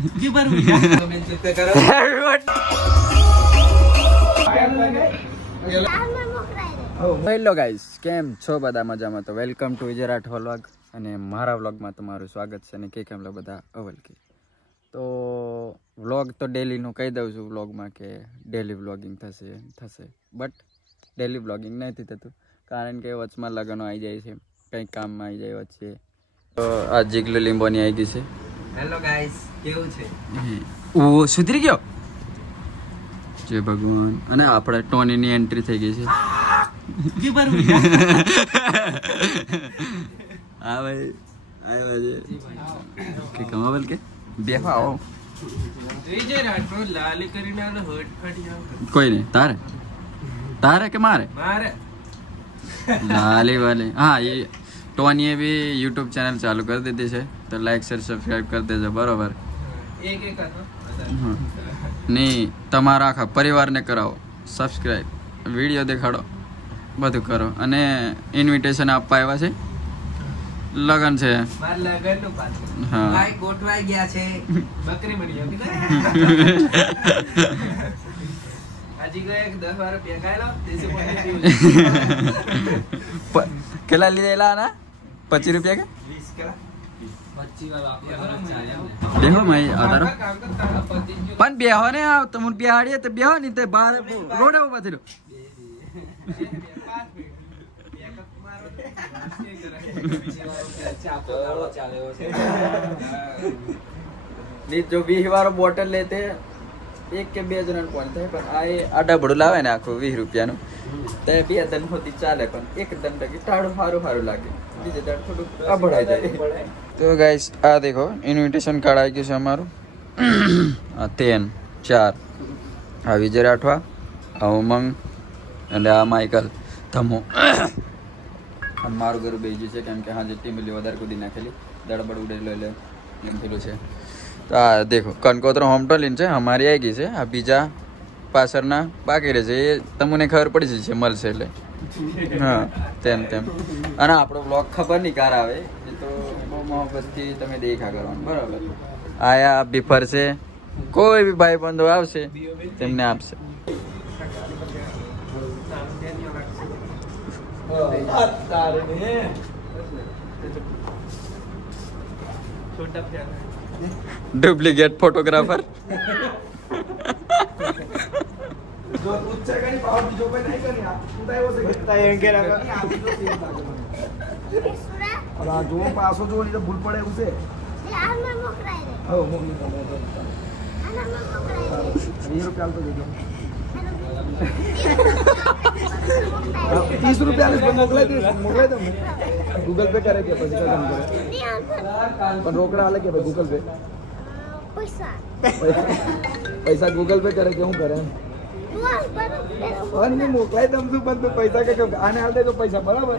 Hello guys, કેમ છો બધા? મજામાં? તો welcome to Vijay Rathwa vlog અને મારા વ્લોગમાં તમારું સ્વાગત છે. અને કેમ બધા અવલકી તો વ્લોગ તો ડેલીનું કહી દઉં છું વ્લોગમાં કે ડેલી વ્લોગિંગ થશે બટ ડેલી વ્લોગિંગ નથી થતું કારણ કે વચમાં લગ્નો આવી જાય છે, કંઈક કામમાં આવી જાય વચ્ચે. તો આ જીગલો લીંબોની આવી ગઈ છે. હેલો ગાઈસ, કેવું છે? ઓ સુધરી ગયો, જય ભગવાન. અને આપણે ટોનીની એન્ટ્રી થઈ ગઈ છે. હા ભાઈ, આવ્યા છે કે કમાવલ કે બેહવા આવો. કોઈ નહીં, તારે કે મારે? લાલી વાલી. હા, એ ટોનીએ બી યુટ્યુબ ચેનલ ચાલુ કરી દીધી છે, તો લાઈક શેર સબસ્ક્રાઈબ કરી દેજો. બરોબર? નહીં, તમારા આખા પરિવારને કરાવો સબસ્ક્રાઈબ, વિડીયો દેખાડો, બધું કરો. અને ઇન્વિટેશન આપવા આવ્યા છે, લગન છે. હા, ગોઠવાઈ ગયા છે. બકરી બની ગઈ. હજી ગયો 10 રૂપિયા ખાયલો. કેટલા લીધેલા ના? 25 રૂપિયા કે 20 બેહો માઈ આધારો પણ બેહો ને. તમને બેહાડીએ તો બેહો નહીં તો બહાર રોડે ઉભા થઈ જો 20 વાળો બોટલ લેતે 1 કે 2 જણા કોણ થાય, પણ આ આડા ભડું લાવે ને આખું 20 રૂપિયાનું, તો 2 દન હોતી ચાલે, પણ 1 દન ટકી ટાળું સારું લાગે, બીજે દાડ થોડું અભડાઈ જાય. તો ગાઈસ, આ દેખો ઇન્વિટેશન કાર્ડ આવી ગયું છે અમારું. આ 3 4 આ વિજય રાઠવા, આ ઉમંગ અને આ માઇકલ ધમો. અને મારું ઘર બેજ્યું છે કેમ કે હા જેટલી મિલી વધારે કૂદી નાખેલી, દડબડ ઉડેલો એટલે એમ પેલું છે. તો આ દેખો કનકોતરો હોમટોલીન છે, અમારી આવી ગઈ છે. આ બીજા પાછળના બાકી રહેશે, એ તમને ખબર પડી જશે મળશે એટલે. હા, તેમ અને આપણો બ્લોગ ખબર નહીં કાર આવે, એ તો બહુ મોહબ્બતથી તમે દેખા કરવાનું. બરાબર? આયા બી ફરશે, કોઈ બી ભાઈ બંધો આવશે તેમને આપશે. Duplicate photographer. जो उच्च काही पावर जो पण नाही करी ना तू काय होते घेता येंगे ना और जो पासो जो नहीं तो भूल पड़े उसे यार मैं मोकराई रे हो मोकली आना मैं मोकराई रे 20 रुपया तो दे दो 30 रुपया ले मोकलाई दे दो. गूगल पे करे के पैसा काम करे पण रोकड़ा आले के गूगल पे पैसा गूगल पे करे के हूं करे और नहीं मोकलाई दम तू पण पैसा का आने हाल दे तो पैसा बराबर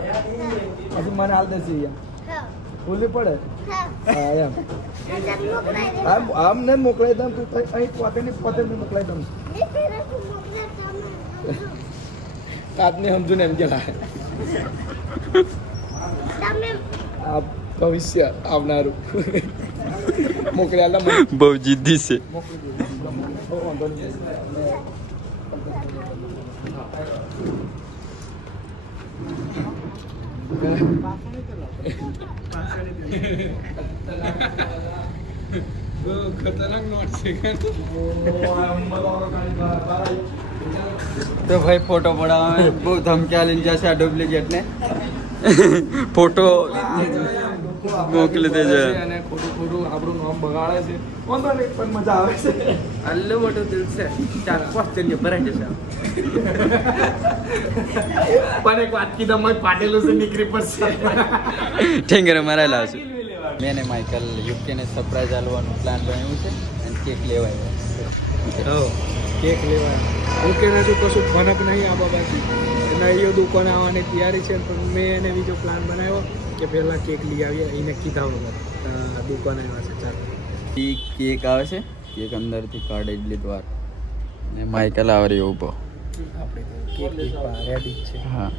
अभी मन हाल दे सी बोले पड़े हां एम आम ने मोकलाई दम तू અહીં પોતે ને મોકલાઈ દમ કાતને સમજુ ને એમ કે લાય આ ભવિષ્ય આવનારું મોકલ્યાલા બહુ જીદ્દી છે. ખતરનાક નોટ છે. તો ભાઈ ફોટો પડાવવા બહુ ધમક્યા લઈને જશે આ ડુપ્લિકેટ ને. ફોટો મોકલી દેજે અને ખોટું આપણું નામ બગાડે છે. વાંધો નહીં, પણ મજા આવે છે. અલ્લો મોટો દિલ છે, 4-5 જણને ભરાઈ જશે. પણ એક વાત કીધા મેં પાટેલું છે નીકળી પડશે. ઠેંગરે મરાયેલા છે. મેં ને માઇકલ યુકે ને સરપ્રાઈઝ આલવાનું પ્લાન બનાવ્યું છે અને કેક લેવા આવ્યા. કેક લેવા ઓકે ના તો કશું ફરક નહીં આ બાબતથી. એના એ દુકાને આવવાની તૈયારી છે, પણ મેં એને બીજો પ્લાન બનાવ્યો કે પહેલા કેક લઈ આવીએ. એને કીધા વગર દુકાને આવ્યા છે. ચાલો કેક આવે છે, કેક અંદરથી કાઢે એટલી દ્વાર ને માઇકલ આવે ઉભો. હા,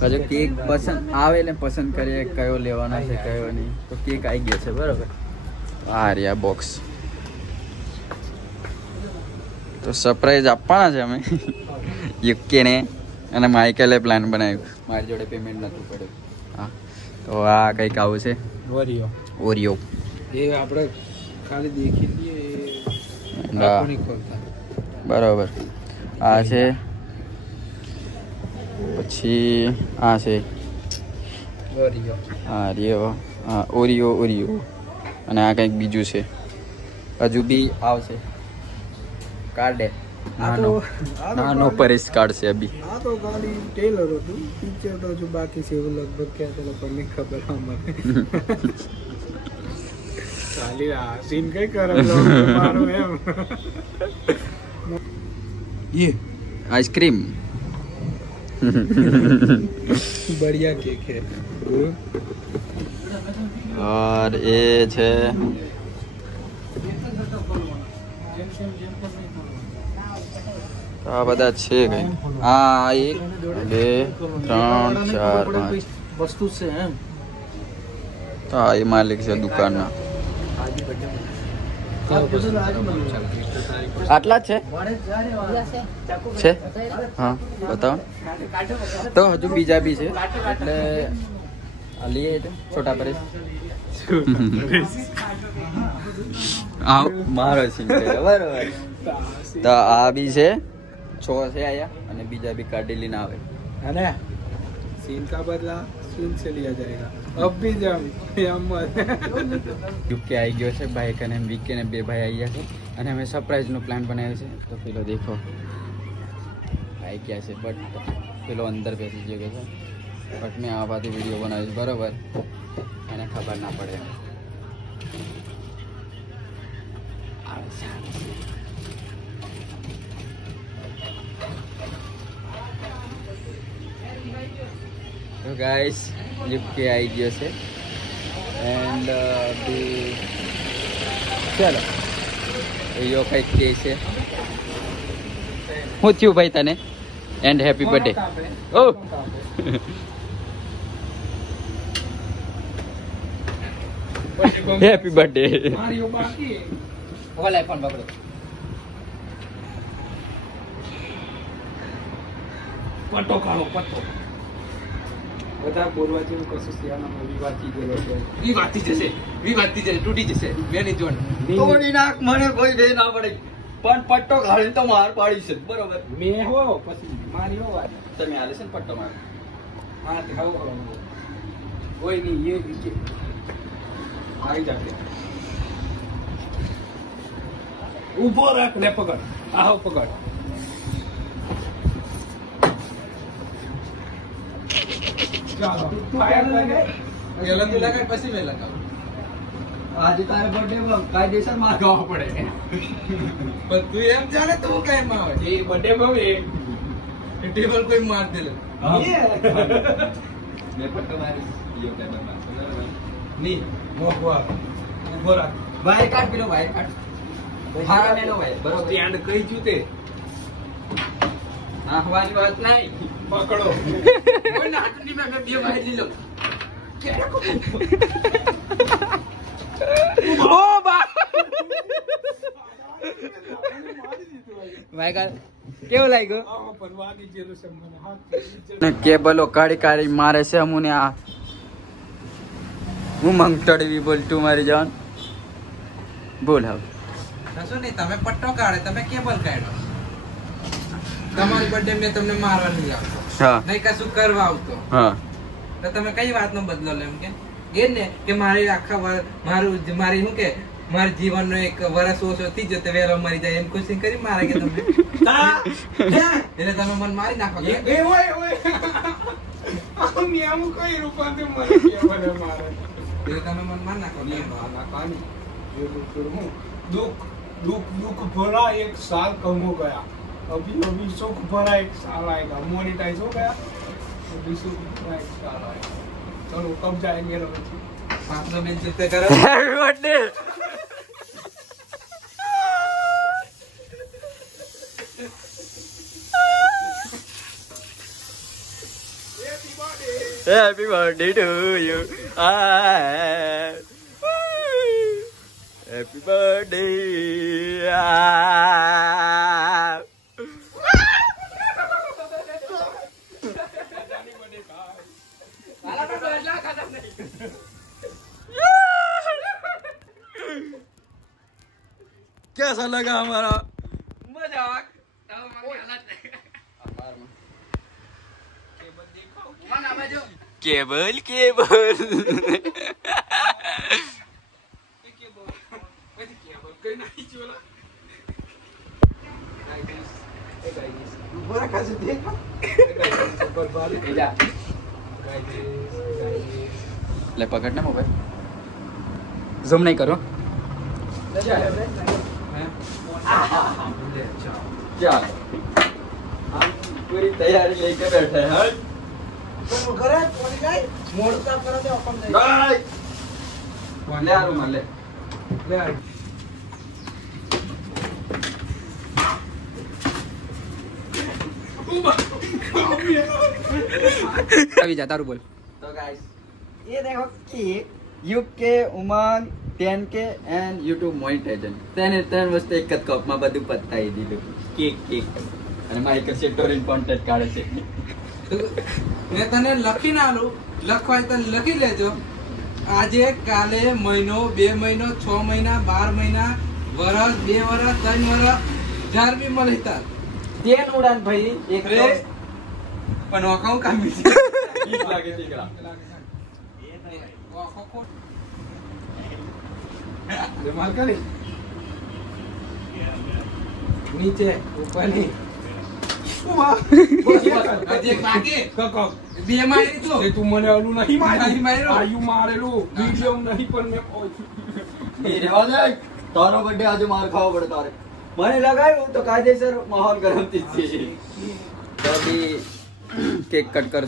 હજુ કેક પસંદ આવે ને પસંદ કરીએ કયો લેવાનો છે કયો નહીં. તો કેક આવી ગયો છે બરાબર. આ રહ્યા બોક્સ. તો સરપ્રાઈઝ આપવાના છે અમે યુકેને, અને માઇકલે પ્લાન બનાવ્યું. મારી જોડે પેમેન્ટ નહોતું પડ્યું. હા, તો આ કંઈક આવું છે ઓરિયો. એ આપણે ખાલી દેખી લઈએ. બરાબર. આ છે, પછી આ છે ઓરિયો, અને આ કંઈક બીજું છે. હજુ બી આવશે. કાર્ડ નાનો પરેશ કાર્ડ છે અભી. આ તો ખાલી ટેલર હતું, પિક્ચર તો હજુ બાકી છે એવું લગભગ ક્યાં તે લોકોને ખબર અમારે. ખાલી આ સીન કઈ કરે મારું એમ. ये आइसक्रीम बढ़िया केक है. और ये છે આ બધા છે કઈ. આ 1 2 3 4 5 वस्तु से है. તો આ એ માલિક છે દુકાનના. આટલા જ છે? હા, બતાવો. તો હજુ બીજા બી છે, એટલે આ લઈએ છોટા પરેશ. મારો સીન છે બરોબર. તો આ બી છે, 6 છે આયા, અને બીજા બી કાઢી લઈને આવે. है सीन का बदला सीन से लिया जाएगा. अब भी जम યુકે આવી ગયો છે. બાઈક અને વીકે ને 2 ભાઈ આવી ગયા છે, અને અમે સરપ્રાઈઝનો પ્લાન બનાવ્યો છે. તો પેલો દેખો આવી ગયા છે, બટ પેલો અંદર બેસી ગયો છે. બટ મેં આ બાજુ વિડીયો બનાવીશ બરાબર, એને ખબર ના પડે. તો ગાઈસ યુકે આવી ગયો છે, એન્ડ ચાલો યો કંઈક કે છે. શું થયું ભાઈ તને? And happy birthday. Oh happy birthday. ઓલા પણ પકડો. પટ્ટો ખાઓ પટ્ટો. બધા બોલવા જેવું કશું સિયાનામાં વિવાદથી ગયેલો છે. વિવાદથી જશે તૂટી જશે. મેની જોન તોડી નાખ, મને કોઈ દે ના પડે, પણ પટ્ટો ખાલી તો માર પાડી છે બરોબર. મેં હો પછી મારી હો વાત. તમે આલે છે ને પટ્ટો માર. હા તે હાવ કોઈ નહીં. એ આવી જાતે ઊભો રાખ ને પકડ. આવો પકડ. આજે તારે બર્થડે માં કાયદેસર માર ખાવા પડે. પણ તું એમ જાણે તું કઈ માં એ બર્થડે માં ટેબલ કોઈ માર દે. મેં પટ્ટો મારી નહીં મોકવા ઉભો રાખ. વાયર કાર્ડ પેલો વાયર કાર્ડ હારા લેલો ભાઈ બરોબર. સ્ટેન્ડ કઈ જૂતે નાખવાની વાત નહીં. પકડો. કોઈ નાટની મેં 2 વાયર લઈ લો. ઓ બા વાયર કાર્ડ કેવું લાગ્યું? કેબલો કાઢી કાઢી મારે છે અમુને. આ હું મંગટડવી બોલતું મારી જાન બોલ. હવે કશું નહીં, તમે પટ્ટો કાઢે, તમે કેબલ કાઢો. તમારી બર્થડે મેં તમને મારવા નહીં આવતો, હા નહીં કશું કરવા આવતો. હા, તો તમે કઈ વાતનો બદલો લો? એમ કે એ ને કે મારી આખા મારી શું કે મારા જીવનનો 1 વર્ષ ઓછો થી જતો વેલો મરી જાય એમ કોશિશ કરી મારે કે તમે એટલે તમે મને મારી નાખો. તમે મને મારી નાખો. दुख भरा 1 साल कम हो गया. अभी सुख भरा 1 साल आएगा. मोनेटाइज हो गया, अभी सुख भरा 1 साल आएगा. चलो कब जाएंगे रवि? 500 बिल चुकते करो. Happy birthday. Happy birthday to you. Happy birthday कैसा लगा हमारा મજાક केबल केबल बड़ा कैसे देखा ले पकड़ना मोबाइल जूम नहीं करो क्या पूरी तैयारी लेके बैठे हैं घरे कोणी काय मोड साफ करा दे आपण ले आ रूम ले ले आ अभी जाता रू बोल तो गाइस ये देखो कि UK Umang 10K and YouTube monetisation તેને ત્રણ વસ્તુ એક જ કપમાં બધું પતાવી દીધું કેક કેક અને માઇકલ સેટોરિન કોન્ટેક્ટ કાઢે છે મેં તને લખીને આલું લખવાય તો લખી લેજો આજે કાલે મહિનો 2 મહિનો 6 મહિના 12 મહિના વરસ 2 વરસ 3 વરસ જાર બી મળી તાર તેન ઉડાન ભાઈ એક રે પણ ઓકાઉ કામી છે ઠીક લાગે દીકરા मार करे नीचे ऊपर नहीं આજે બાકી કાકા બે મારી તો તે તું મને આલું નહીં નહીં માર્યો. આયુ મારેલું વિડિયો નહીં પણ મેં એ રહેવા દે તારો બર્થડે આજે માર ખાવો પડે તારે મને લગાવ્યું તો કાયદેસર માહોલ ગરમ થઈ છે તો અભી केक कट कर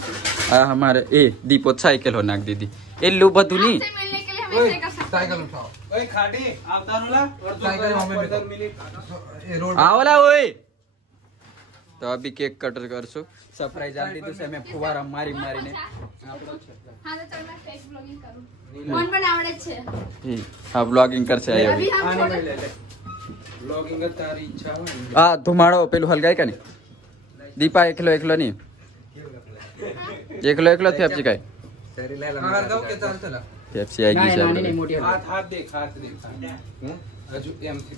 हमारे ए दीपोत साइकिल हो नाक दीदी ए लो बधु नहीं आपसे मिलने के लिए हम ऐसे कर सकते સાયકલ ઉઠાવો ओए खाटी આવતા નો લા સાયકલ અમે 15 મિનિટ એ રોડ आवला ओए तो अभी केक कटर करसो सरप्राइज आप दीदू से मैं फुवारा मारी मारीने हाँ तो चल मैं फेक ब्लॉगिंग करूँ कौन पण आवड़े छे आप ब्लॉगिंग कर से आयो अभी हम આને थोड़े લઈ લે બ્લોગિંગ તારી ઈચ્છા હોય आ धुमाड़ो पेलू हलगाय का नहीं दीपा एकलो एकलो नहीं एकलो एकलो फेप्सी काय આગળ ગાવ કે ચાલ ચાલ फेप्सी आएगी से હાથ હાથ દેખ હજુ એમ થી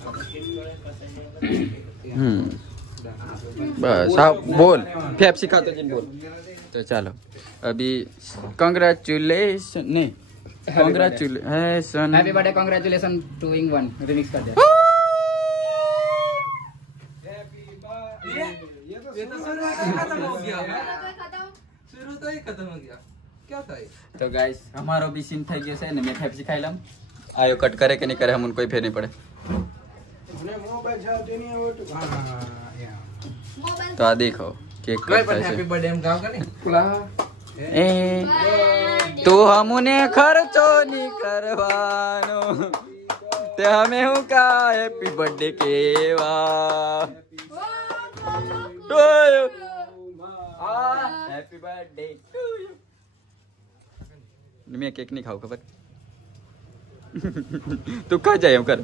बस हाँ बोल फेप्सी खाते जिन बोल तो चलो अभी कांग्रेचुलेशन नहीं congratulation happy birthday congratulation two in one remix कर दे ये तो शुरू ही खत्म हो गया खत्म शुरू तो ही खत्म हो गया क्या था ये तो गाइस हमारो भी सीन થઈ ગયો છે ને મે ફેપ્સી ખાઈ લમ આયો કટ કરે કે નહીં કરે હમન કોઈ ફેર નહીં પડે મને મોબાઈલ ચાલતો નહીં આવે તો હા मोबाइल તો આ દેખો કેક कोई કટ पण થાય हैप्पी છે बर्थडे हम गाव का नहीं એ તો હમને ખર્ચો નહીં કરવાનો તે અમે હું કા હેપી બર્થડે કેવા to you happy birthday to you मैं केक नहीं खाऊ खबर तू खा जाए हम कर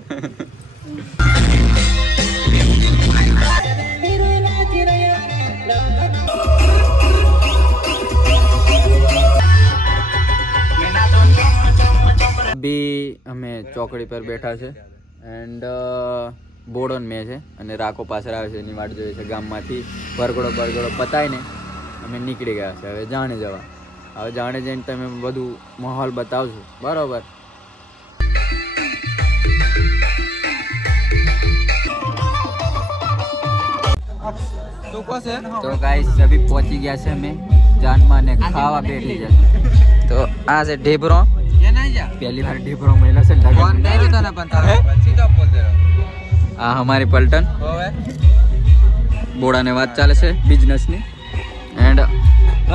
अभी અમે ચોકડી પર બેઠા છે એન્ડ બોડોન મે છે અને રાકો પાછળ આવે છે એની વાટ જોઈએ છે ગામમાંથી બરગડો પતાઈને અમે નીકળી ગયા છે હવે જાણે જવા હવે જાણે જઈને તમે બધું માહોલ બતાવજો બરોબર તો ગાઈસ અભી પહોંચી ગયા છે અમે જાનમાં ને ખાવા બેઠી છે તો આ છે ઢેબરો ये नहीं जा પહેલી વાર ઢેબરો મળ્યો છે कौन दे रहा था ना पण तारा सीधा बोल दे रहा આ અમારી પલટન होवे બોડાને વાત ચાલે છે બિઝનેસની એન્ડ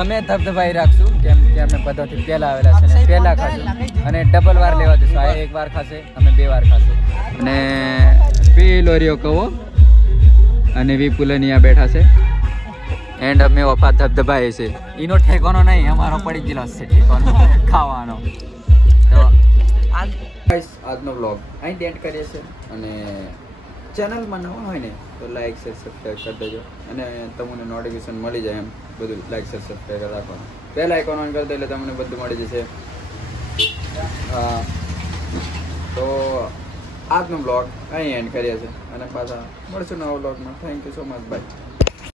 અમે ધબધબાઈ રાખશું કેમ કે અમે બધાથી પહેલા આવેલા છે ને પહેલા ખાશું અને ડબલ વાર લેવા જશું આ એક વાર ખાશે અમે બે વાર ખાશું અને પેલો રહ્યો કહો અને વિપુલનિયા બેઠા છે એન્ડ અમે વફા ધબધબાઈ છે એનો ઠેકાનો નહીં અમારો પડી ગયેલો છે ઠેકાનો ખાવાનો તો આ ગાઈસ આજનો વ્લોગ અહીં એન્ડ કરીએ છીએ અને ચેનલમાં નવા હોય ને તો લાઈક શેર સબસ્ક્રાઈબ કરી દેજો અને તમને નોટિફિકેશન મળી જાય એમ બધું લાઈક શેર સબસ્ક્રાઈબ રાખવાનું પહેલા આઇકોન ઓન કરી દો એટલે તમને બધું મળી જશે તો આજનો બ્લોગ અહીં એન્ડ કરીએ છીએ અને પાછા મળશું નવા બ્લોગમાં thank you so much bye